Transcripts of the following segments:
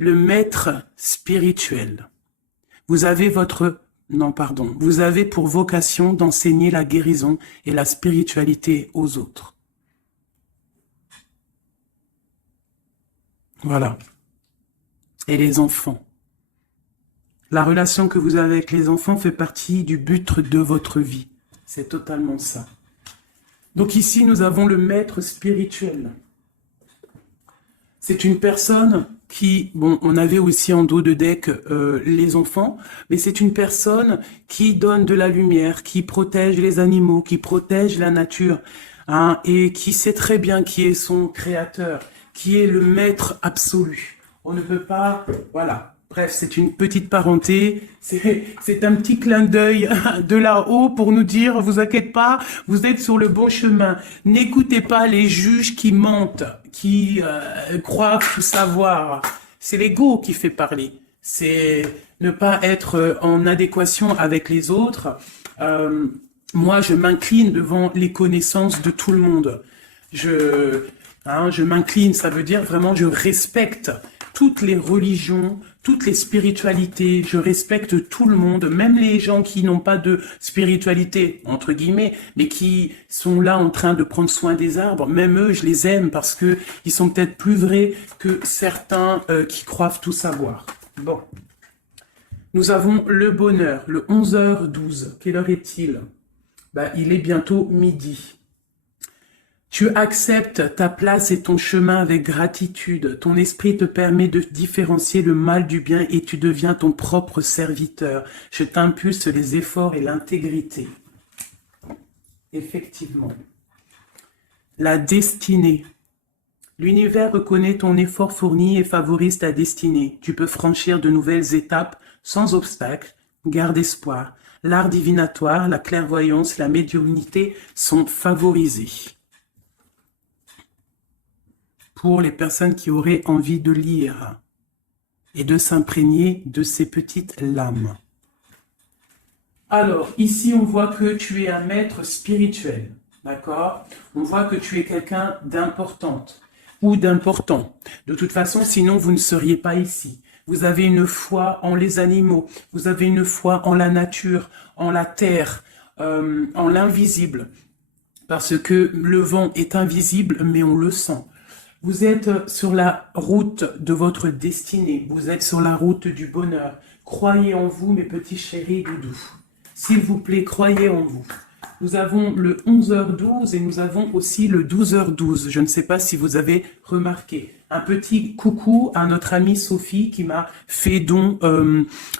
le maître spirituel. Vous avez vous avez pour vocation d'enseigner la guérison et la spiritualité aux autres. Voilà. Et les enfants. La relation que vous avez avec les enfants fait partie du but de votre vie. C'est totalement ça. Donc ici, nous avons le maître spirituel. C'est une personne qui, bon, on avait aussi en dos de deck les enfants, mais c'est une personne qui donne de la lumière, qui protège les animaux, qui protège la nature, hein, et qui sait très bien qui est son créateur, qui est le maître absolu. On ne peut pas, voilà. Bref, c'est une petite parenté, c'est un petit clin d'œil de là-haut pour nous dire, vous inquiétez pas, vous êtes sur le bon chemin. N'écoutez pas les juges qui mentent, qui croient tout savoir. C'est l'ego qui fait parler. C'est ne pas être en adéquation avec les autres. Moi, je m'incline devant les connaissances de tout le monde. Je m'incline, ça veut dire vraiment je respecte toutes les religions, toutes les spiritualités, je respecte tout le monde, même les gens qui n'ont pas de spiritualité, entre guillemets, mais qui sont là en train de prendre soin des arbres, même eux, je les aime parce que ils sont peut-être plus vrais que certains qui croient tout savoir. Bon. Nous avons le bonheur, le 11h12. Quelle heure est-il? Il est bientôt midi. Tu acceptes ta place et ton chemin avec gratitude. Ton esprit te permet de différencier le mal du bien et tu deviens ton propre serviteur. Je t'impulse les efforts et l'intégrité. Effectivement. La destinée. L'univers reconnaît ton effort fourni et favorise ta destinée. Tu peux franchir de nouvelles étapes sans obstacle. Garde espoir. L'art divinatoire, la clairvoyance, la médiumnité sont favorisés. Pour les personnes qui auraient envie de lire et de s'imprégner de ces petites lames. Alors, ici, on voit que tu es un maître spirituel, d'accord? On voit que tu es quelqu'un d'importante ou d'important. De toute façon, sinon, vous ne seriez pas ici. Vous avez une foi en les animaux, vous avez une foi en la nature, en la terre, en l'invisible. Parce que le vent est invisible, mais on le sent. Vous êtes sur la route de votre destinée. Vous êtes sur la route du bonheur. Croyez en vous, mes petits chéris doudous. S'il vous plaît, croyez en vous. Nous avons le 11h12 et nous avons aussi le 12h12. Je ne sais pas si vous avez remarqué. Un petit coucou à notre amie Sophie qui m'a fait don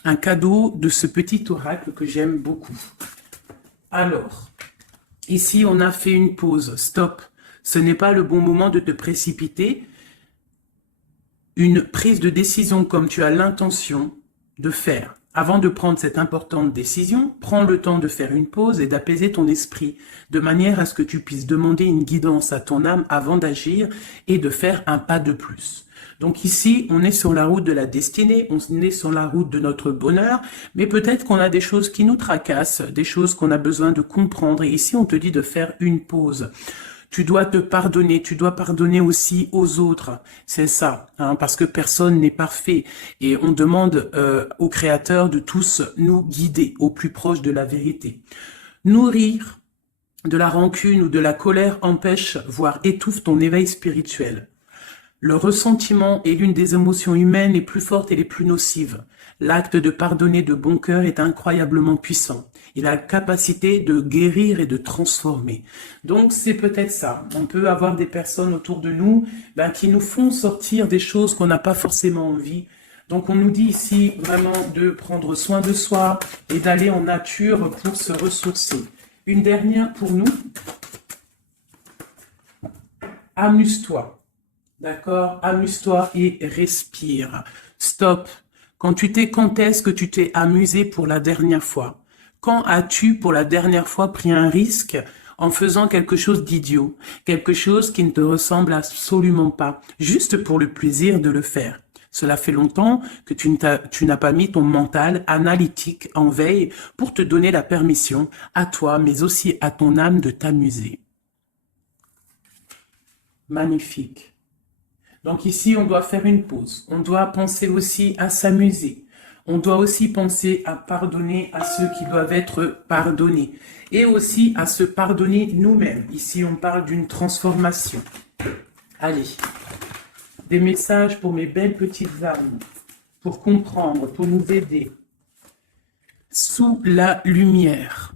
un cadeau de ce petit oracle que j'aime beaucoup. Alors, ici on a fait une pause. Stop. Ce n'est pas le bon moment de te précipiter. Une prise de décision comme tu as l'intention de faire. Avant de prendre cette importante décision, prends le temps de faire une pause et d'apaiser ton esprit, de manière à ce que tu puisses demander une guidance à ton âme avant d'agir et de faire un pas de plus. Donc ici, on est sur la route de la destinée, on est sur la route de notre bonheur, mais peut-être qu'on a des choses qui nous tracassent, des choses qu'on a besoin de comprendre. Et ici, on te dit de faire une pause. Tu dois te pardonner, tu dois pardonner aussi aux autres. C'est ça, hein, parce que personne n'est parfait. Et on demande au Créateur de tous nous guider au plus proche de la vérité. Nourrir de la rancune ou de la colère empêche, voire étouffe ton éveil spirituel. Le ressentiment est l'une des émotions humaines les plus fortes et les plus nocives. L'acte de pardonner de bon cœur est incroyablement puissant. Il a la capacité de guérir et de transformer. Donc c'est peut-être ça. On peut avoir des personnes autour de nous qui nous font sortir des choses qu'on n'a pas forcément envie. Donc on nous dit ici vraiment de prendre soin de soi et d'aller en nature pour se ressourcer. Une dernière pour nous. Amuse-toi. D'accord? Amuse-toi et respire. Stop. Quand est-ce que tu t'es amusé pour la dernière fois? Quand as-tu pour la dernière fois pris un risque en faisant quelque chose d'idiot? Quelque chose qui ne te ressemble absolument pas, juste pour le plaisir de le faire. Cela fait longtemps que tu n'as pas mis ton mental analytique en veille pour te donner la permission à toi, mais aussi à ton âme de t'amuser. Magnifique. Donc ici, on doit faire une pause. On doit penser aussi à s'amuser. On doit aussi penser à pardonner à ceux qui doivent être pardonnés. Et aussi à se pardonner nous-mêmes. Ici, on parle d'une transformation. Allez, des messages pour mes belles petites âmes, pour comprendre, pour nous aider. Sous la lumière,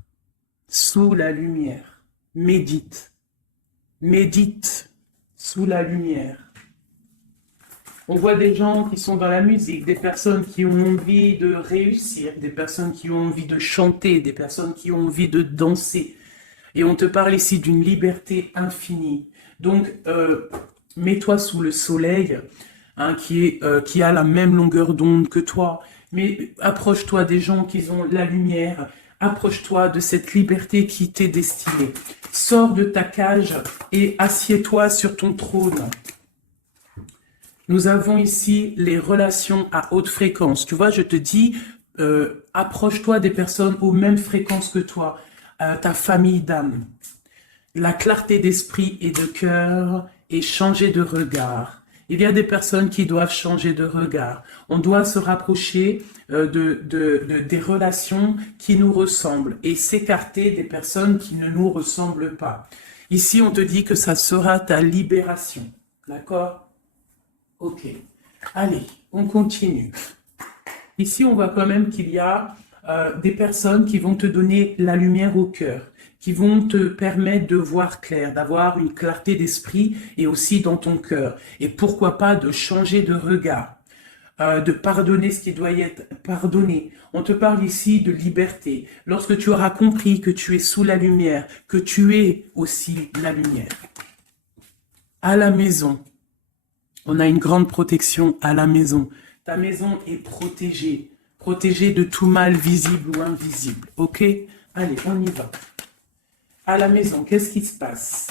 médite, médite sous la lumière. On voit des gens qui sont dans la musique, des personnes qui ont envie de réussir, des personnes qui ont envie de chanter, des personnes qui ont envie de danser. Et on te parle ici d'une liberté infinie. Donc, mets-toi sous le soleil, hein, qui a la même longueur d'onde que toi. Mais approche-toi des gens qui ont la lumière. Approche-toi de cette liberté qui t'est destinée. Sors de ta cage et assieds-toi sur ton trône. Nous avons ici les relations à haute fréquence. Tu vois, je te dis, approche-toi des personnes aux mêmes fréquences que toi, ta famille d'âme. La clarté d'esprit et de cœur et changer de regard. Il y a des personnes qui doivent changer de regard. On doit se rapprocher des relations qui nous ressemblent et s'écarter des personnes qui ne nous ressemblent pas. Ici, on te dit que ça sera ta libération. D'accord ? Ok. Allez, on continue. Ici, on voit quand même qu'il y a des personnes qui vont te donner la lumière au cœur, qui vont te permettre de voir clair, d'avoir une clarté d'esprit et aussi dans ton cœur. Et pourquoi pas de changer de regard, de pardonner ce qui doit être pardonné. On te parle ici de liberté. Lorsque tu auras compris que tu es sous la lumière, que tu es aussi la lumière. À la maison, on a une grande protection à la maison. Ta maison est protégée. Protégée de tout mal visible ou invisible. Ok? Allez, on y va. À la maison, qu'est-ce qui se passe?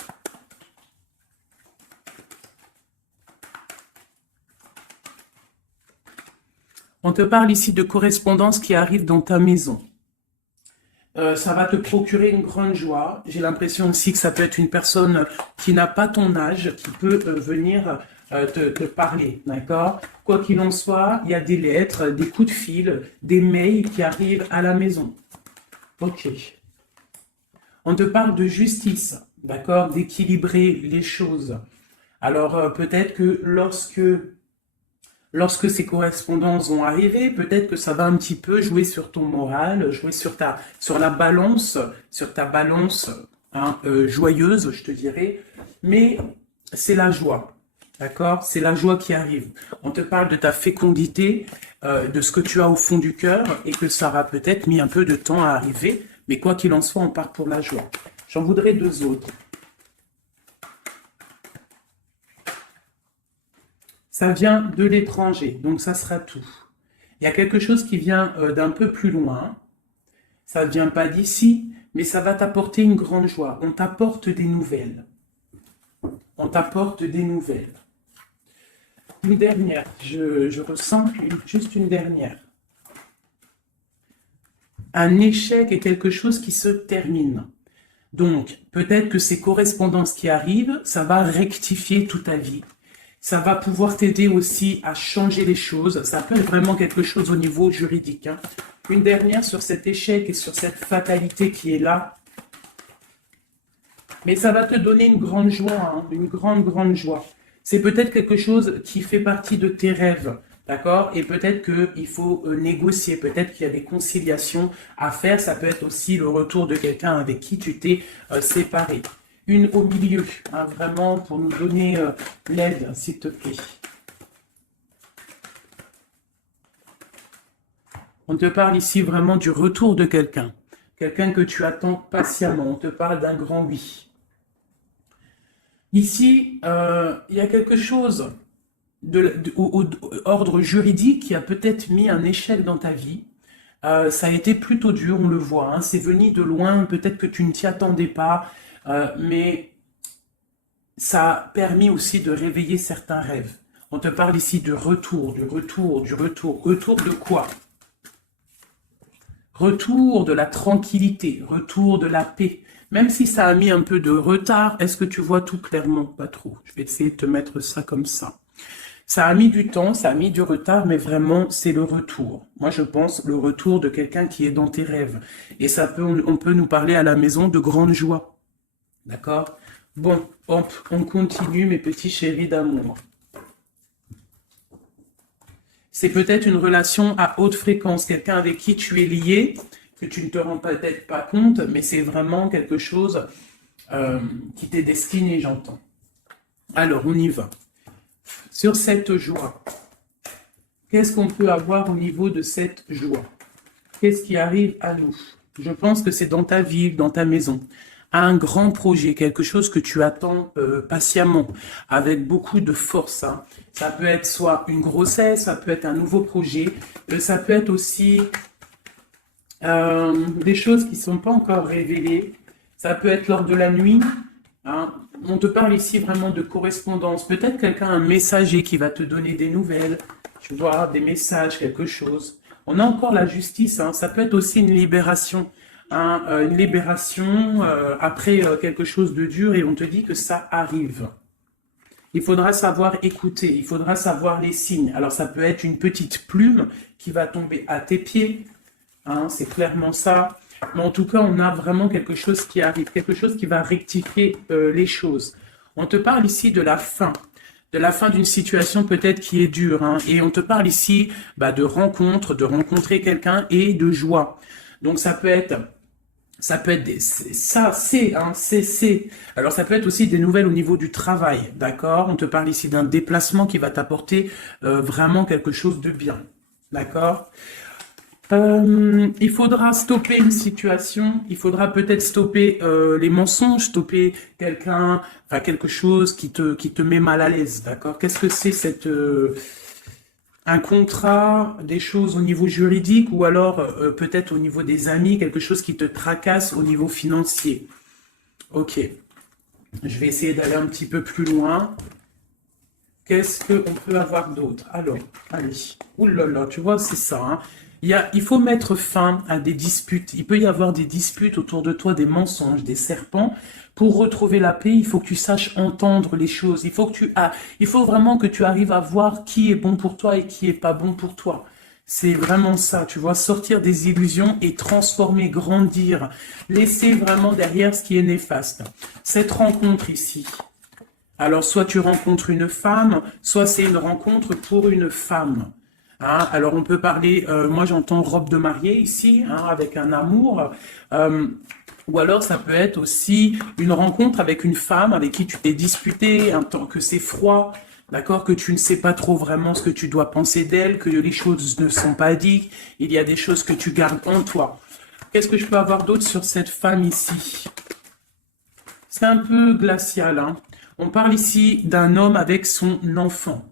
On te parle ici de correspondance qui arrive dans ta maison. Ça va te procurer une grande joie. J'ai l'impression aussi que ça peut être une personne qui n'a pas ton âge, qui peut venir te parler, d'accord? Quoi qu'il en soit, il y a des lettres, des coups de fil, des mails qui arrivent à la maison. Ok. On te parle de justice, d'accord? D'équilibrer les choses. Alors, peut-être que lorsque ces correspondances vont arriver, peut-être que ça va un petit peu jouer sur ton moral, jouer sur ta balance hein, joyeuse, je te dirais. Mais c'est la joie. D'accord? C'est la joie qui arrive. On te parle de ta fécondité, de ce que tu as au fond du cœur et que ça aura peut-être mis un peu de temps à arriver. Mais quoi qu'il en soit, on part pour la joie. J'en voudrais deux autres. Ça vient de l'étranger, donc ça sera tout. Il y a quelque chose qui vient d'un peu plus loin. Ça ne vient pas d'ici, mais ça va t'apporter une grande joie. On t'apporte des nouvelles. On t'apporte des nouvelles. Une dernière, je ressens juste une dernière. Un échec est quelque chose qui se termine. Donc, peut-être que ces correspondances qui arrivent, ça va rectifier toute ta vie. Ça va pouvoir t'aider aussi à changer les choses. Ça peut être vraiment quelque chose au niveau juridique. Hein. Une dernière sur cet échec et sur cette fatalité qui est là. Mais ça va te donner une grande joie, hein, une grande, grande joie. C'est peut-être quelque chose qui fait partie de tes rêves, d'accord? Et peut-être qu'il faut négocier, peut-être qu'il y a des conciliations à faire. Ça peut être aussi le retour de quelqu'un avec qui tu t'es séparé. Une au milieu, hein, vraiment pour nous donner l'aide, s'il te plaît. On te parle ici vraiment du retour de quelqu'un. Quelqu'un que tu attends patiemment. On te parle d'un grand oui. Ici, il y a quelque chose au ordre juridique qui a peut-être mis un échec dans ta vie. Ça a été plutôt dur, on le voit. Hein, c'est venu de loin, peut-être que tu ne t'y attendais pas, mais ça a permis aussi de réveiller certains rêves. On te parle ici de retour, du retour, du retour. Retour de quoi? Retour de la tranquillité, retour de la paix. Même si ça a mis un peu de retard, est-ce que tu vois tout clairement? Pas trop. Je vais essayer de te mettre ça comme ça. Ça a mis du temps, ça a mis du retard, mais vraiment, c'est le retour. Moi, je pense le retour de quelqu'un qui est dans tes rêves. Et ça peut, on peut nous parler à la maison de grande joie. D'accord? Bon, hop, on continue, mes petits chéris d'amour. C'est peut-être une relation à haute fréquence, quelqu'un avec qui tu es lié, que tu ne te rends peut-être pas compte, mais c'est vraiment quelque chose qui t'est destiné, j'entends. Alors, on y va. Sur cette joie, qu'est-ce qu'on peut avoir au niveau de cette joie? Qu'est-ce qui arrive à nous? Je pense que c'est dans ta vie, dans ta maison. Un grand projet, quelque chose que tu attends patiemment, avec beaucoup de force. Hein. Ça peut être soit une grossesse, ça peut être un nouveau projet, ça peut être aussi des choses qui ne sont pas encore révélées. Ça peut être lors de la nuit. Hein. On te parle ici vraiment de correspondance. Peut-être quelqu'un, un messager qui va te donner des nouvelles, tu vois, des messages, quelque chose. On a encore la justice, hein. Ça peut être aussi une libération. Une libération après quelque chose de dur et on te dit que ça arrive. Il faudra savoir écouter, il faudra savoir les signes. Alors ça peut être une petite plume qui va tomber à tes pieds, hein, c'est clairement ça. Mais en tout cas, on a vraiment quelque chose qui arrive, quelque chose qui va rectifier les choses. On te parle ici de la fin d'une situation peut-être qui est dure. Hein, et on te parle ici de rencontre, de rencontrer quelqu'un et de joie. Donc ça peut être c'est. Alors ça peut être aussi des nouvelles au niveau du travail, d'accord? On te parle ici d'un déplacement qui va t'apporter vraiment quelque chose de bien, d'accord? Il faudra stopper une situation, il faudra peut-être stopper les mensonges, stopper quelqu'un, enfin quelque chose qui te met mal à l'aise, d'accord? Qu'est-ce que c'est cette un contrat, des choses au niveau juridique ou alors peut-être au niveau des amis, quelque chose qui te tracasse au niveau financier. Ok, je vais essayer d'aller un petit peu plus loin. Qu'est-ce qu'on peut avoir d'autre? Alors, allez, oulala, tu vois, c'est ça. Hein. Il faut mettre fin à des disputes. Il peut y avoir des disputes autour de toi, des mensonges, des serpents. Pour retrouver la paix, il faut que tu saches entendre les choses. Il faut vraiment que tu arrives à voir qui est bon pour toi et qui est pas bon pour toi. C'est vraiment ça, tu vois, sortir des illusions et transformer, grandir. Laisser vraiment derrière ce qui est néfaste. Cette rencontre ici. Alors, soit tu rencontres une femme, soit c'est une rencontre pour une femme. Hein, alors, on peut parler, moi j'entends robe de mariée ici, hein, avec un amour. Ou alors, ça peut être aussi une rencontre avec une femme avec qui tu t'es disputé, un temps que c'est froid, d'accord, que tu ne sais pas trop vraiment ce que tu dois penser d'elle, que les choses ne sont pas dites, il y a des choses que tu gardes en toi. Qu'est-ce que je peux avoir d'autre sur cette femme ici? C'est un peu glacial, hein. On parle ici d'un homme avec son enfant.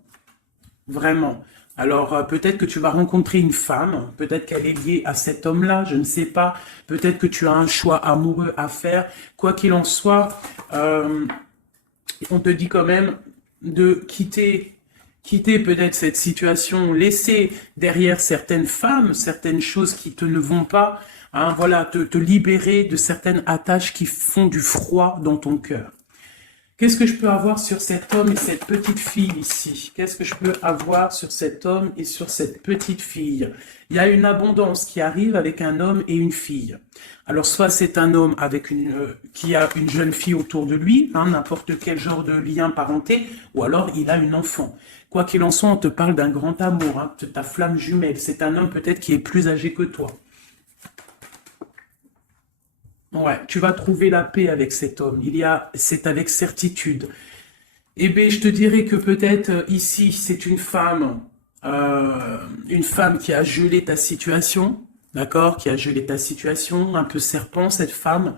Vraiment. Alors, peut-être que tu vas rencontrer une femme, peut-être qu'elle est liée à cet homme-là, je ne sais pas. Peut-être que tu as un choix amoureux à faire. Quoi qu'il en soit, on te dit quand même de quitter peut-être cette situation, laisser derrière certaines femmes, certaines choses qui ne vont pas, hein, voilà, te libérer de certaines attaches qui font du froid dans ton cœur. Qu'est-ce que je peux avoir sur cet homme et cette petite fille ici? Qu'est-ce que je peux avoir sur cet homme et sur cette petite fille? Il y a une abondance qui arrive avec un homme et une fille. Alors, soit c'est un homme avec qui a une jeune fille autour de lui, hein, n'importe quel genre de lien parenté, ou alors il a une enfant. Quoi qu'il en soit, on te parle d'un grand amour, hein, de ta flamme jumelle. C'est un homme peut-être qui est plus âgé que toi. Ouais, tu vas trouver la paix avec cet homme. C'est avec certitude. Eh bien, je te dirais que peut-être ici, c'est une femme qui a gelé ta situation, d'accord, qui a gelé ta situation, un peu serpent, cette femme.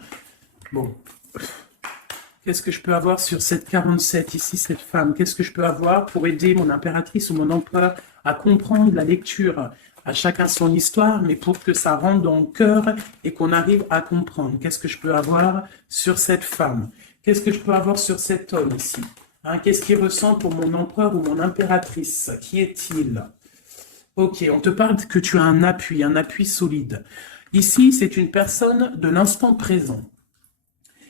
Bon, qu'est-ce que je peux avoir sur cette 47 ici, cette femme? Qu'est-ce que je peux avoir pour aider mon impératrice ou mon empereur à comprendre la lecture? À chacun son histoire, mais pour que ça rentre dans le cœur et qu'on arrive à comprendre. Qu'est-ce que je peux avoir sur cette femme? Qu'est-ce que je peux avoir sur cet homme ici? Hein, qu'est-ce qu'il ressent pour mon empereur ou mon impératrice? Qui est-il? Ok, on te parle que tu as un appui solide. Ici, c'est une personne de l'instant présent.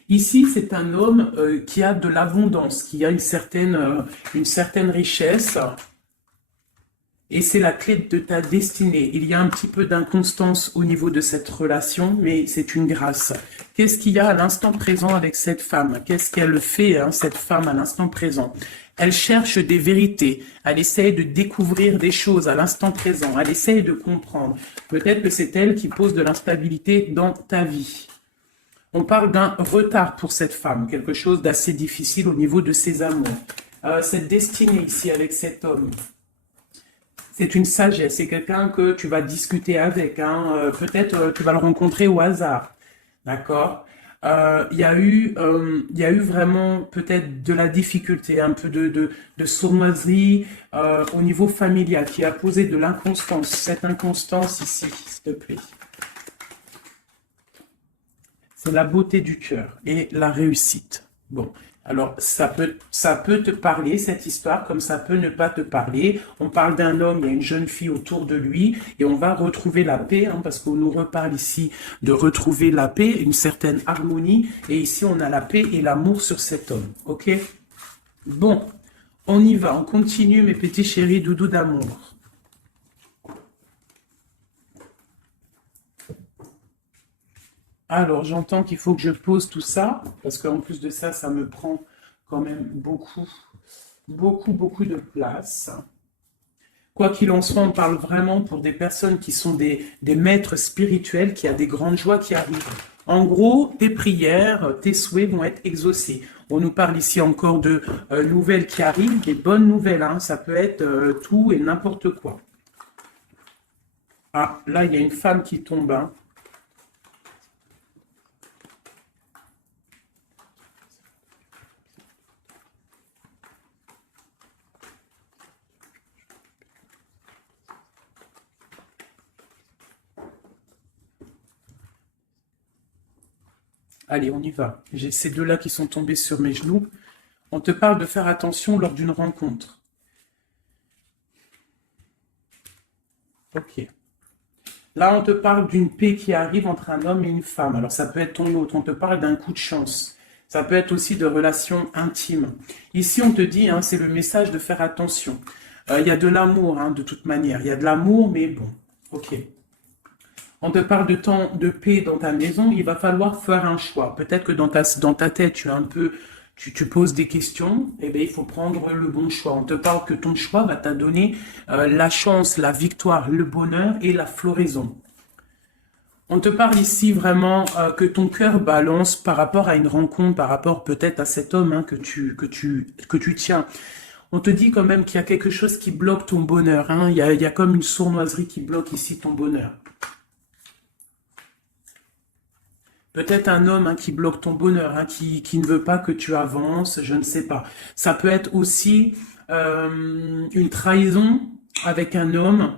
Ici, c'est un homme qui a de l'abondance, qui a une certaine richesse, Et c'est la clé de ta destinée. Il y a un petit peu d'inconstance au niveau de cette relation, mais c'est une grâce. Qu'est-ce qu'il y a à l'instant présent avec cette femme? Qu'est-ce qu'elle fait, hein, cette femme, à l'instant présent? Elle cherche des vérités. Elle essaye de découvrir des choses à l'instant présent. Elle essaye de comprendre. Peut-être que c'est elle qui pose de l'instabilité dans ta vie. On parle d'un retard pour cette femme, quelque chose d'assez difficile au niveau de ses amours. Cette destinée ici avec cet homme, c'est une sagesse, c'est quelqu'un que tu vas discuter avec, hein. Peut-être tu vas le rencontrer au hasard, d'accord? Il y a eu vraiment peut-être de la difficulté, un peu de sournoiserie au niveau familial qui a posé de l'inconstance. Cette inconstance ici, s'il te plaît. C'est la beauté du cœur et la réussite. Bon, alors ça peut te parler, cette histoire, comme ça peut ne pas te parler. On parle d'un homme, il y a une jeune fille autour de lui, et on va retrouver la paix, hein, parce qu'on nous reparle ici de retrouver la paix, une certaine harmonie, et ici on a la paix et l'amour sur cet homme, ok? Bon, on y va, on continue mes petits chéris doudous d'amour. Alors, j'entends qu'il faut que je pose tout ça, parce qu'en plus de ça, ça me prend quand même beaucoup de place. Quoi qu'il en soit, on parle vraiment pour des personnes qui sont des maîtres spirituels, qui a des grandes joies qui arrivent. En gros, tes prières, tes souhaits vont être exaucés. On nous parle ici encore de nouvelles qui arrivent, des bonnes nouvelles, hein, ça peut être tout et n'importe quoi. Ah, là, il y a une femme qui tombe, hein. Allez, on y va. J'ai ces deux-là qui sont tombés sur mes genoux. On te parle de faire attention lors d'une rencontre. Ok. Là, on te parle d'une paix qui arrive entre un homme et une femme. Alors, ça peut être ton autre. On te parle d'un coup de chance. Ça peut être aussi de relations intimes. Ici, on te dit, hein, c'est le message de faire attention. Il y a de l'amour, hein, de toute manière. Il y a de l'amour, mais bon, ok. On te parle de temps de paix dans ta maison, il va falloir faire un choix. Peut-être que dans ta tête, tu poses des questions, et bien il faut prendre le bon choix. On te parle que ton choix va te donner la chance, la victoire, le bonheur et la floraison. On te parle ici vraiment que ton cœur balance par rapport à une rencontre, par rapport peut-être à cet homme, hein, que tu tiens. On te dit quand même qu'il y a quelque chose qui bloque ton bonheur, hein. Il y a comme une sournoiserie qui bloque ici ton bonheur. Peut-être un homme, hein, qui bloque ton bonheur, hein, qui ne veut pas que tu avances, je ne sais pas. Ça peut être aussi une trahison avec un homme.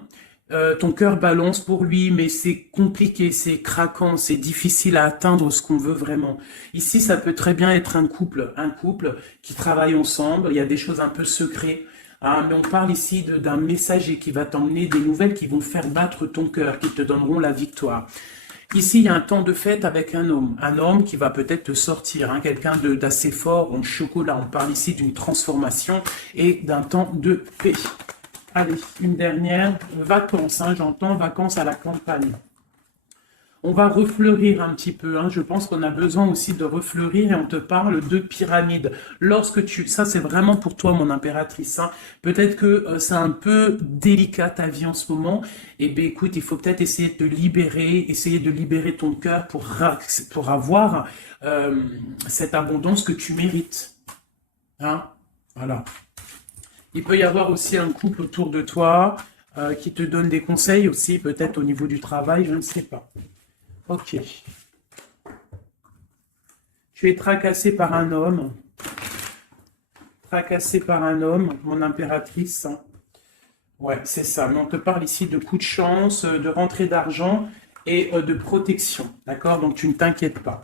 Ton cœur balance pour lui, mais c'est compliqué, c'est craquant, c'est difficile à atteindre ce qu'on veut vraiment. Ici, ça peut très bien être un couple qui travaille ensemble. Il y a des choses un peu secrètes. Hein, mais on parle ici d'un messager qui va t'emmener des nouvelles qui vont faire battre ton cœur, qui te donneront la victoire. Ici, il y a un temps de fête avec un homme qui va peut-être te sortir, hein, quelqu'un d'assez fort en chocolat. On parle ici d'une transformation et d'un temps de paix. Allez, une dernière, vacances, hein, j'entends vacances à la campagne. On va refleurir un petit peu, hein. Je pense qu'on a besoin aussi de refleurir et on te parle de pyramide. Ça c'est vraiment pour toi mon impératrice, hein. Peut-être que c'est un peu délicat ta vie en ce moment, et bien écoute, il faut peut-être essayer de te libérer, essayer de libérer ton cœur pour avoir cette abondance que tu mérites. Hein? Voilà. Il peut y avoir aussi un couple autour de toi qui te donne des conseils aussi, peut-être au niveau du travail, je ne sais pas. Ok. Tu es tracassé par un homme. Tracassé par un homme, mon impératrice. Ouais, c'est ça. Mais on te parle ici de coups de chance, de rentrée d'argent et de protection. D'accord? Donc tu ne t'inquiètes pas.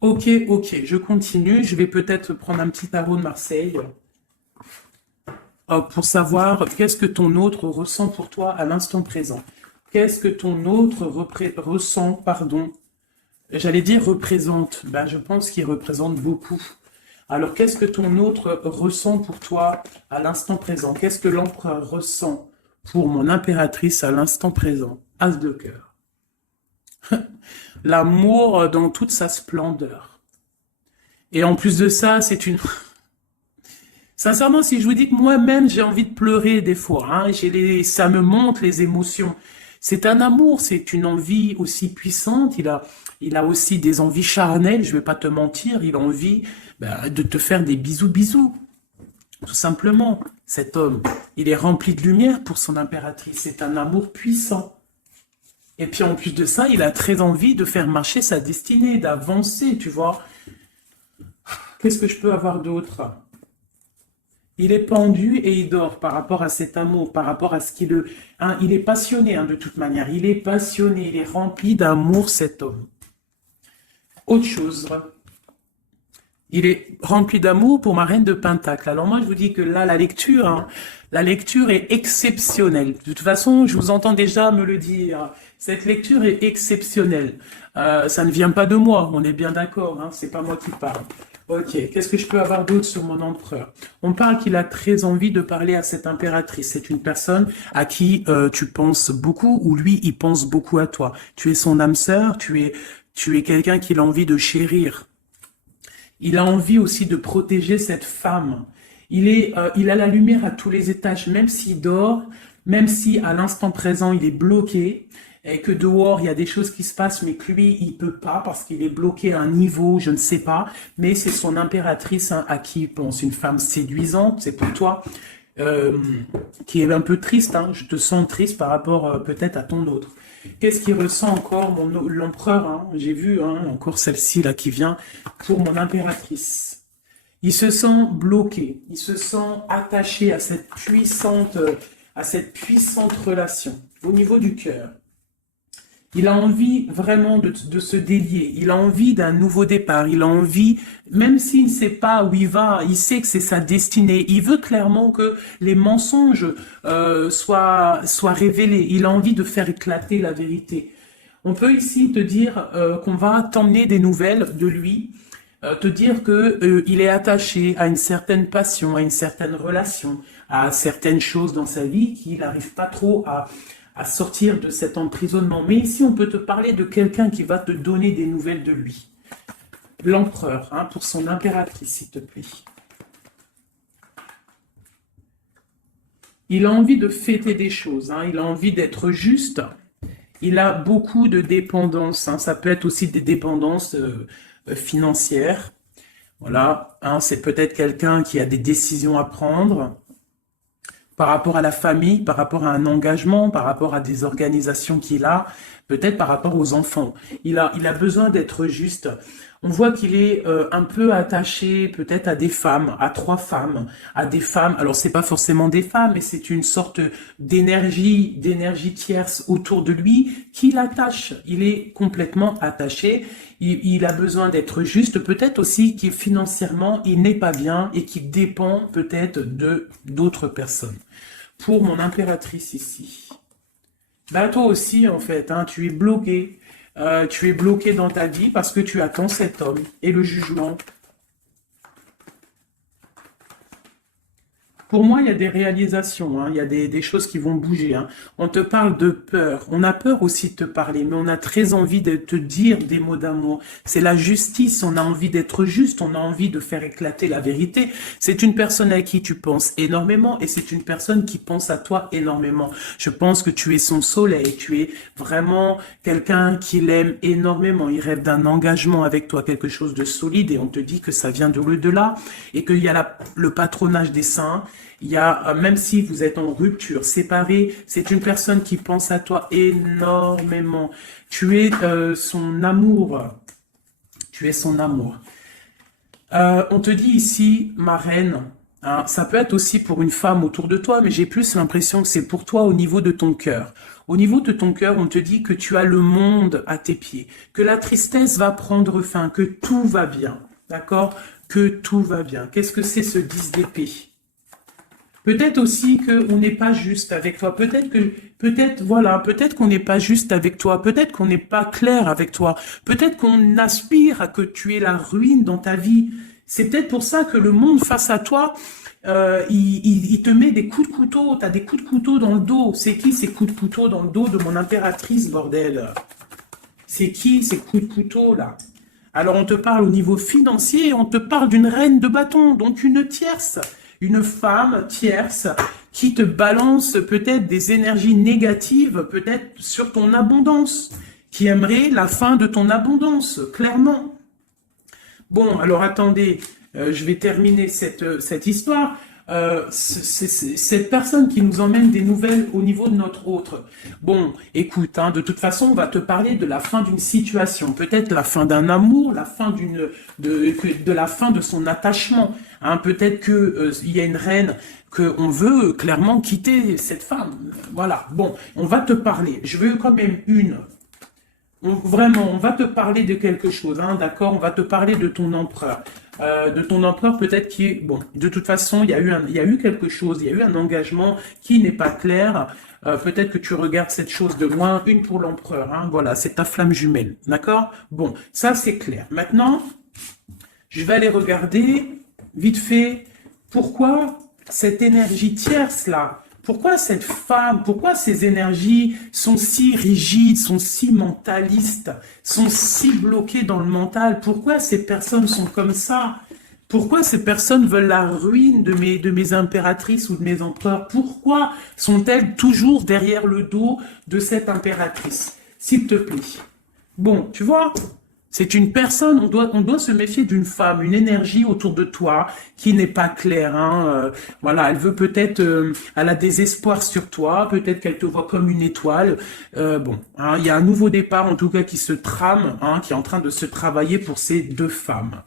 Ok, je continue. Je vais peut-être prendre un petit tarot de Marseille pour savoir qu'est-ce que ton autre ressent pour toi à l'instant présent. Qu'est-ce que ton autre ressent, pardon, j'allais dire représente. Ben, je pense qu'il représente beaucoup. Alors, qu'est-ce que ton autre ressent pour toi à l'instant présent? Qu'est-ce que l'empereur ressent pour mon impératrice à l'instant présent? As de cœur. L'amour dans toute sa splendeur. Et en plus de ça, c'est une... Sincèrement, si je vous dis que moi-même, j'ai envie de pleurer des fois, hein, ça me monte les émotions. C'est un amour, c'est une envie aussi puissante. Il a aussi des envies charnelles, je vais pas te mentir. Il a envie de te faire des bisous, bisous. Tout simplement, cet homme, il est rempli de lumière pour son impératrice. C'est un amour puissant. Et puis en plus de ça, il a très envie de faire marcher sa destinée, d'avancer, tu vois. Qu'est-ce que je peux avoir d'autre? Il est pendu et il dort par rapport à cet amour, par rapport à ce qu'il... il est passionné de toute manière. Il est passionné, il est rempli d'amour, cet homme. Autre chose. Il est rempli d'amour pour ma reine de Pentacle. Alors moi, je vous dis que là, la lecture est exceptionnelle. De toute façon, je vous entends déjà me le dire. Cette lecture est exceptionnelle. Ça ne vient pas de moi, on est bien d'accord. C'est pas moi qui parle. Ok, qu'est-ce que je peux avoir d'autre sur mon empereur? On parle qu'il a très envie de parler à cette impératrice. C'est une personne à qui tu penses beaucoup, ou lui, il pense beaucoup à toi. Tu es son âme sœur, tu es quelqu'un qu'il a envie de chérir. Il a envie aussi de protéger cette femme. Il a la lumière à tous les étages, même s'il dort, même si à l'instant présent, il est bloqué, et que dehors, il y a des choses qui se passent, mais que lui, il peut pas parce qu'il est bloqué à un niveau, je ne sais pas, mais c'est son impératrice à qui il pense. Une femme séduisante, c'est pour toi, qui est un peu triste, je te sens triste par rapport peut-être à ton autre. Qu'est-ce qu'il ressent encore, l'empereur, j'ai vu encore celle-ci là qui vient, pour mon impératrice. Il se sent bloqué, il se sent attaché à cette puissante relation au niveau du cœur. Il a envie vraiment de se délier, il a envie d'un nouveau départ, il a envie, même s'il ne sait pas où il va, il sait que c'est sa destinée, il veut clairement que les mensonges soient révélés, il a envie de faire éclater la vérité. On peut ici te dire qu'on va t'emmener des nouvelles de lui, te dire que il est attaché à une certaine passion, à une certaine relation, à certaines choses dans sa vie qu'il n'arrive pas trop à sortir de cet emprisonnement. Mais ici, on peut te parler de quelqu'un qui va te donner des nouvelles de lui. L'empereur, pour son impératrice, s'il te plaît. Il a envie de fêter des choses, il a envie d'être juste. Il a beaucoup de dépendances, ça peut être aussi des dépendances financières. Voilà, c'est peut-être quelqu'un qui a des décisions à prendre, par rapport à la famille, par rapport à un engagement, par rapport à des organisations qu'il a, peut-être par rapport aux enfants. Il a besoin d'être juste. On voit qu'il est un peu attaché peut-être à des femmes, à 3 femmes, à des femmes. Alors c'est pas forcément des femmes, mais c'est une sorte d'énergie tierce autour de lui qui l'attache. Il est complètement attaché. Il a besoin d'être juste. Peut-être aussi qu'il financièrement il n'est pas bien et qu'il dépend peut-être d'autres personnes. Pour mon impératrice ici. Toi aussi en fait, tu es bloqué. Tu es bloqué dans ta vie parce que tu attends cet homme et le jugement. Pour moi, il y a des réalisations, il y a des choses qui vont bouger. On te parle de peur. On a peur aussi de te parler, mais on a très envie de te dire des mots d'amour. C'est la justice, on a envie d'être juste, on a envie de faire éclater la vérité. C'est une personne à qui tu penses énormément et c'est une personne qui pense à toi énormément. Je pense que tu es son soleil, tu es vraiment quelqu'un qui l'aime énormément. Il rêve d'un engagement avec toi, quelque chose de solide et on te dit que ça vient de l'au-delà et qu'il y a le patronage des saints. Il y a, même si vous êtes en rupture, séparé, c'est une personne qui pense à toi énormément. Tu es son amour. Tu es son amour. On te dit ici, ma reine, ça peut être aussi pour une femme autour de toi, mais j'ai plus l'impression que c'est pour toi au niveau de ton cœur. Au niveau de ton cœur, on te dit que tu as le monde à tes pieds, que la tristesse va prendre fin, que tout va bien, d'accord? Que tout va bien. Qu'est-ce que c'est ce 10 d'épée? Peut-être aussi qu'on n'est pas juste avec toi. Peut-être qu'on n'est pas juste avec toi. Peut-être qu'on n'est pas clair avec toi. Peut-être qu'on aspire à que tu aies la ruine dans ta vie. C'est peut-être pour ça que le monde face à toi, il te met des coups de couteau, tu as des coups de couteau dans le dos. C'est qui ces coups de couteau dans le dos de mon impératrice, bordel? C'est qui ces coups de couteau là? Alors on te parle au niveau financier, on te parle d'une reine de bâton, donc une tierce, une femme tierce qui te balance peut-être des énergies négatives, peut-être sur ton abondance, qui aimerait la fin de ton abondance, clairement. Bon, alors attendez, je vais terminer cette histoire. Cette personne qui nous emmène des nouvelles au niveau de notre autre. Bon, écoute, hein, de toute façon, on va te parler de la fin d'une situation, peut-être la fin d'un amour, la fin de la fin de son attachement. Hein, peut-être que il y a une reine qu'on veut clairement quitter cette femme. Voilà. Bon, on va te parler. Je veux quand même vraiment, on va te parler de quelque chose, hein, d'accord? On va te parler de ton empereur. Peut-être qui est... Bon, de toute façon, il y a eu quelque chose, il y a eu un engagement qui n'est pas clair. Peut-être que tu regardes cette chose de loin, une pour l'empereur, hein, voilà, c'est ta flamme jumelle, d'accord? Bon, ça c'est clair. Maintenant, je vais aller regarder, vite fait, pourquoi cette énergie tierce-là, pourquoi cette femme, pourquoi ces énergies sont si rigides, sont si mentalistes, sont si bloquées dans le mental? Pourquoi ces personnes sont comme ça? Pourquoi ces personnes veulent la ruine de mes impératrices ou de mes empereurs? Pourquoi sont-elles toujours derrière le dos de cette impératrice? S'il te plaît. Bon, tu vois, c'est une personne, on doit se méfier d'une femme, une énergie autour de toi qui n'est pas claire. Hein, voilà, elle veut peut-être, elle a des espoirs sur toi, peut-être qu'elle te voit comme une étoile. Bon, hein, il y a un nouveau départ en tout cas qui se trame, hein, qui est en train de se travailler pour ces deux femmes.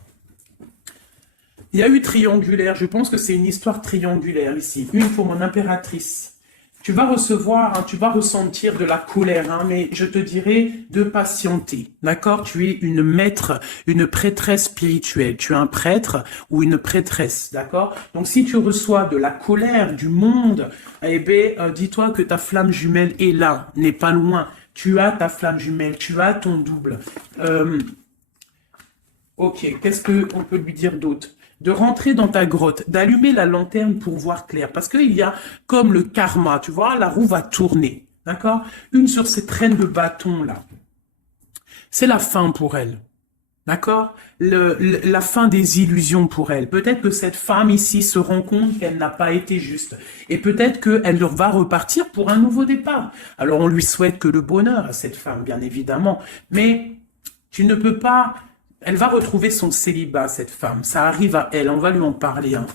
Il y a eu triangulaire, je pense que c'est une histoire triangulaire ici. Une pour mon impératrice. Tu vas recevoir, hein, tu vas ressentir de la colère, hein, mais je te dirais de patienter, d'accord? Tu es une maître, une prêtresse spirituelle. Tu es un prêtre ou une prêtresse, d'accord? Donc si tu reçois de la colère du monde, eh bien, dis-toi que ta flamme jumelle est là, n'est pas loin. Tu as ta flamme jumelle, tu as ton double. Ok, qu'est-ce qu'on peut lui dire d'autre? De rentrer dans ta grotte, d'allumer la lanterne pour voir clair. Parce qu'il y a comme le karma, tu vois, la roue va tourner, d'accord? Une sur cette reine de bâton, là. C'est la fin pour elle, d'accord? La fin des illusions pour elle. Peut-être que cette femme ici se rend compte qu'elle n'a pas été juste. Et peut-être qu'elle va repartir pour un nouveau départ. Alors on lui souhaite que le bonheur à cette femme, bien évidemment. Mais tu ne peux pas... Elle va retrouver son célibat, cette femme. Ça arrive à elle. On va lui en parler. Hein.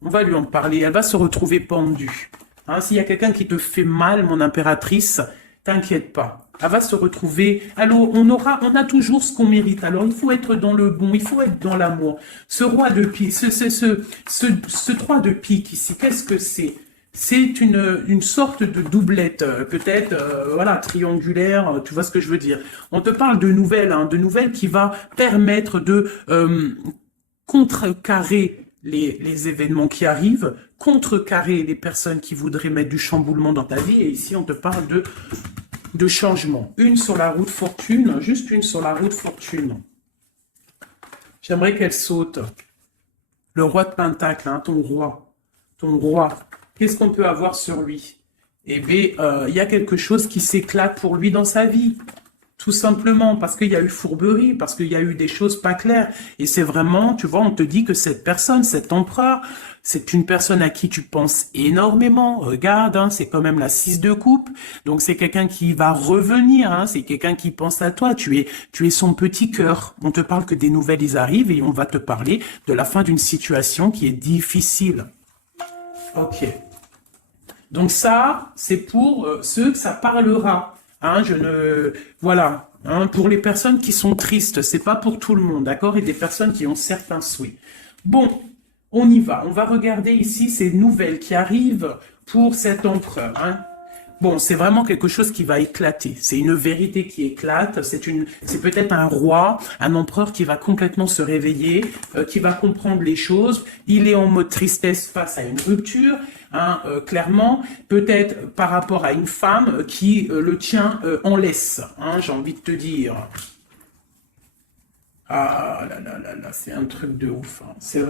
On va lui en parler. Elle va se retrouver pendue. Hein, s'il y a quelqu'un qui te fait mal, mon impératrice, t'inquiète pas. Elle va se retrouver. Alors, on a toujours ce qu'on mérite. Alors, il faut être dans le bon. Il faut être dans l'amour. Ce roi de pique, ce 3 de pique ici, qu'est-ce que c'est? C'est une sorte de doublette, peut-être, voilà, triangulaire, tu vois ce que je veux dire. On te parle de nouvelles, hein, de nouvelles qui va permettre de contrecarrer les événements qui arrivent, contrecarrer les personnes qui voudraient mettre du chamboulement dans ta vie. Et ici, on te parle de changement. Une sur la route fortune, juste une sur la route fortune. J'aimerais qu'elle saute. Le roi de Pentacle, hein, ton roi. Ton roi. Qu'est-ce qu'on peut avoir sur lui? Eh bien, il y a quelque chose qui s'éclate pour lui dans sa vie. Tout simplement parce qu'il y a eu fourberie, parce qu'il y a eu des choses pas claires. Et c'est vraiment, tu vois, on te dit que cette personne, cet empereur, c'est une personne à qui tu penses énormément. Regarde, hein, c'est quand même la 6 de coupe. Donc c'est quelqu'un qui va revenir, hein, c'est quelqu'un qui pense à toi. Tu es son petit cœur. On te parle que des nouvelles, ils arrivent et on va te parler de la fin d'une situation qui est difficile. Ok. Donc ça, c'est pour ceux que ça parlera. Hein, voilà. Hein, pour les personnes qui sont tristes, c'est pas pour tout le monde, d'accord? Et des personnes qui ont certains souhaits. Bon, on y va. On va regarder ici ces nouvelles qui arrivent pour cet empereur. Hein. Bon, c'est vraiment quelque chose qui va éclater. C'est une vérité qui éclate. C'est peut-être un roi, un empereur qui va complètement se réveiller, qui va comprendre les choses. Il est en mode tristesse face à une rupture, hein, clairement. Peut-être par rapport à une femme qui le tient en laisse, hein, j'ai envie de te dire. Ah là là là là, c'est un truc de ouf, hein. Il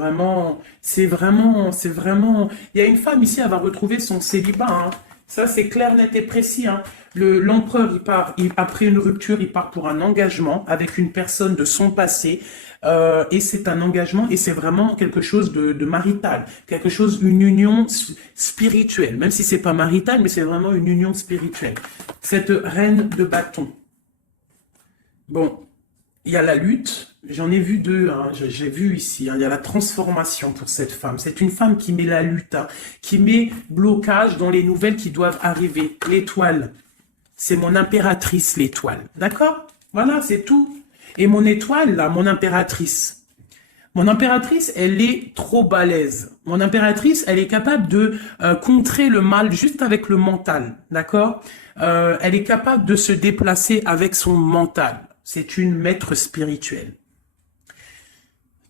y a une femme ici, elle va retrouver son célibat, hein. Ça, c'est clair, net et précis, hein. L'empereur, après une rupture, il part pour un engagement avec une personne de son passé, et c'est un engagement, et c'est vraiment quelque chose de marital, quelque chose, une union spirituelle, même si c'est pas marital, mais c'est vraiment une union spirituelle. Cette reine de bâton. Bon. Il y a la lutte, j'en ai vu deux, hein, j'ai vu ici, hein, il y a la transformation pour cette femme. C'est une femme qui met la lutte, hein, qui met blocage dans les nouvelles qui doivent arriver. L'étoile, c'est mon impératrice, l'étoile. D'accord? Voilà, c'est tout. Et mon étoile, là, mon impératrice, elle est trop balèze. Mon impératrice, elle est capable de contrer le mal juste avec le mental. D'accord? Elle est capable de se déplacer avec son mental. C'est une maître spirituelle.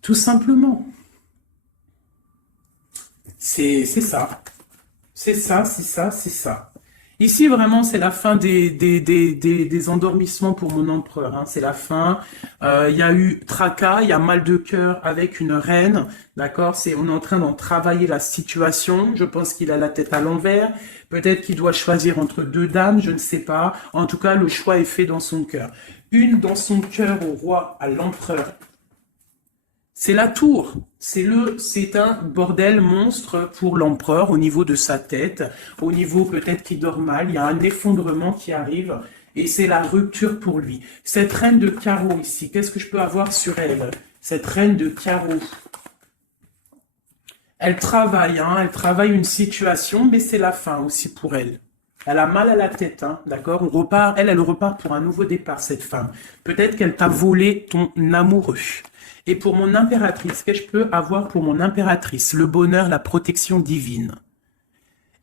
Tout simplement. C'est ça. C'est ça, c'est ça, c'est ça. Ici, vraiment, c'est la fin des endormissements pour mon empereur, hein. C'est la fin. Il y a eu tracas, il y a mal de cœur avec une reine. D'accord? On est en train d'en travailler la situation. Je pense qu'il a la tête à l'envers. Peut-être qu'il doit choisir entre deux dames, je ne sais pas. En tout cas, le choix est fait dans son cœur. Une dans son cœur au roi, à l'empereur. C'est la tour. C'est un bordel monstre pour l'empereur au niveau de sa tête, au niveau peut-être qu'il dort mal, il y a un effondrement qui arrive et c'est la rupture pour lui. Cette reine de carreau ici, qu'est-ce que je peux avoir sur elle? Cette reine de carreau. Elle travaille, hein, elle travaille une situation, mais c'est la fin aussi pour elle. Elle a mal à la tête, hein, d'accord? Elle repart pour un nouveau départ, cette femme. Peut-être qu'elle t'a volé ton amoureux. Et pour mon impératrice, qu'est-ce que je peux avoir pour mon impératrice? Le bonheur, la protection divine.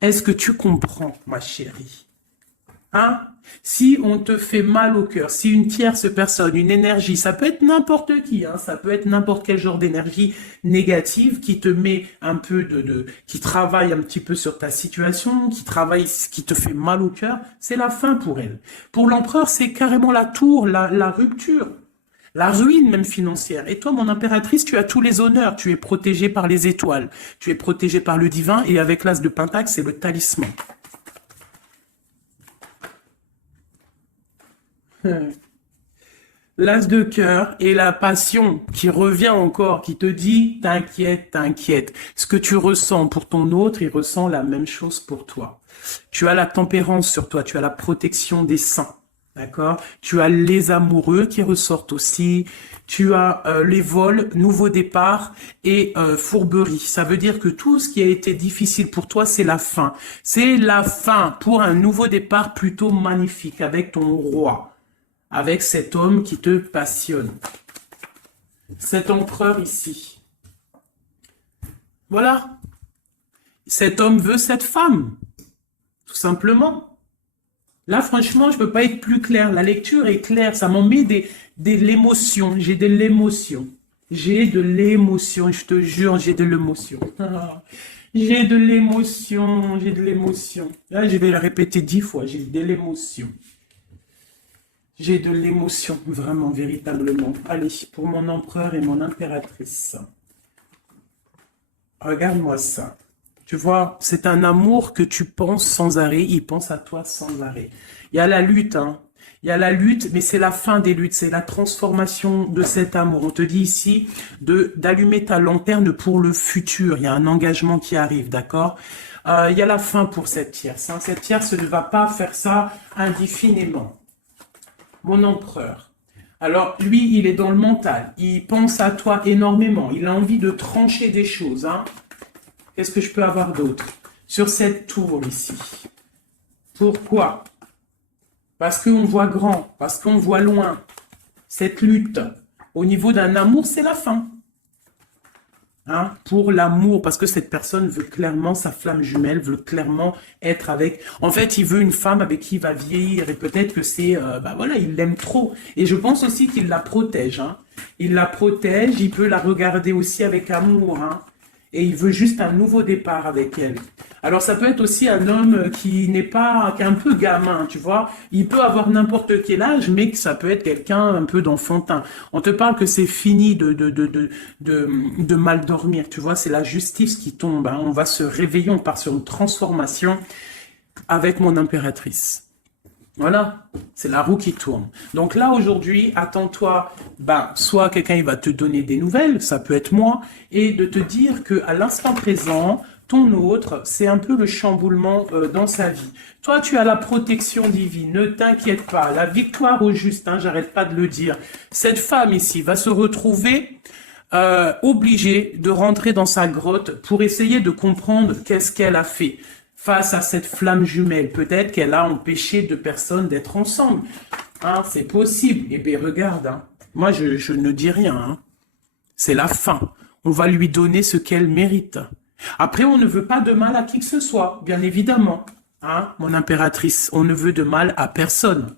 Est-ce que tu comprends, ma chérie? Hein? Si on te fait mal au cœur, si une tierce personne, une énergie, ça peut être n'importe qui, hein, ça peut être n'importe quel genre d'énergie négative qui te met un peu qui travaille un petit peu sur ta situation, qui te fait mal au cœur, c'est la fin pour elle. Pour l'empereur, c'est carrément la tour, la rupture. La ruine même financière. Et toi, mon impératrice, tu as tous les honneurs. Tu es protégée par les étoiles. Tu es protégée par le divin. Et avec l'as de Pentacle, c'est le talisman. L'as de cœur et la passion qui revient encore, qui te dit, t'inquiète, t'inquiète. Ce que tu ressens pour ton autre, il ressent la même chose pour toi. Tu as la tempérance sur toi. Tu as la protection des saints. D'accord? Tu as les amoureux qui ressortent aussi. Tu as les vols, nouveau départ et fourberie. Ça veut dire que tout ce qui a été difficile pour toi, c'est la fin. C'est la fin pour un nouveau départ plutôt magnifique avec ton roi, avec cet homme qui te passionne. Cet empereur ici. Voilà. Cet homme veut cette femme. Tout simplement. Là, franchement, je peux pas être plus clair. La lecture est claire. Ça m'en met de l'émotion. J'ai de l'émotion. J'ai de l'émotion. Je te jure, j'ai de l'émotion. J'ai de l'émotion. J'ai de l'émotion. Là, je vais le répéter 10 fois. J'ai de l'émotion. J'ai de l'émotion. Vraiment, véritablement. Allez, pour mon empereur et mon impératrice. Regarde-moi ça. Tu vois, c'est un amour que tu penses sans arrêt, il pense à toi sans arrêt. Il y a la lutte, hein. Il y a la lutte, mais c'est la fin des luttes, c'est la transformation de cet amour. On te dit ici d'allumer ta lanterne pour le futur. Il y a un engagement qui arrive, d'accord? Il y a la fin pour cette tierce, hein. Cette tierce ne va pas faire ça indéfiniment. Mon empereur. Alors, lui, il est dans le mental. Il pense à toi énormément. Il a envie de trancher des choses, hein. Qu'est-ce que je peux avoir d'autre? Sur cette tour ici. Pourquoi? Parce qu'on voit grand, parce qu'on voit loin. Cette lutte, au niveau d'un amour, c'est la fin. Hein? Pour l'amour, parce que cette personne veut clairement, sa flamme jumelle, veut clairement être avec... En fait, il veut une femme avec qui il va vieillir, et peut-être que c'est... voilà, il l'aime trop. Et je pense aussi qu'il la protège. Hein? Il la protège, il peut la regarder aussi avec amour, hein? et il veut juste un nouveau départ avec elle. Alors ça peut être aussi un homme qui n'est pas, qui est un peu gamin, tu vois. Il peut avoir n'importe quel âge, mais que ça peut être quelqu'un un peu d'enfantin. On te parle que c'est fini de mal dormir, tu vois. C'est la justice qui tombe, hein. On va se réveiller, on part sur une transformation avec mon impératrice. Voilà, c'est la roue qui tourne. Donc là, aujourd'hui, attends-toi, soit quelqu'un il va te donner des nouvelles, ça peut être moi, et de te dire que à l'instant présent, ton autre, c'est un peu le chamboulement dans sa vie. Toi, tu as la protection divine, ne t'inquiète pas, la victoire au juste, hein, j'arrête pas de le dire. Cette femme ici va se retrouver obligée de rentrer dans sa grotte pour essayer de comprendre qu'est-ce qu'elle a fait. Face à cette flamme jumelle, peut-être qu'elle a empêché deux personnes d'être ensemble. Hein, c'est possible. Eh bien, regarde, hein. Moi, je ne dis rien. Hein. C'est la fin. On va lui donner ce qu'elle mérite. Après, on ne veut pas de mal à qui que ce soit, bien évidemment. Hein, mon impératrice, on ne veut de mal à personne.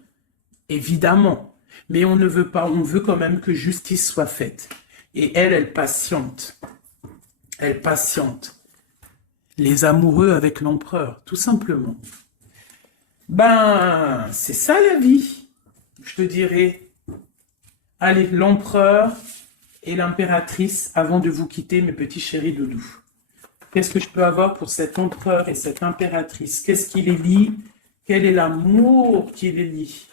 Évidemment. Mais on ne veut pas, on veut quand même que justice soit faite. Et elle patiente. Elle patiente. Les amoureux avec l'empereur, tout simplement. C'est ça la vie, je te dirais. Allez, l'empereur et l'impératrice, avant de vous quitter, mes petits chéris doudous. Qu'est-ce que je peux avoir pour cet empereur et cette impératrice? Qu'est-ce qui les lie? Quel est l'amour qui les lie?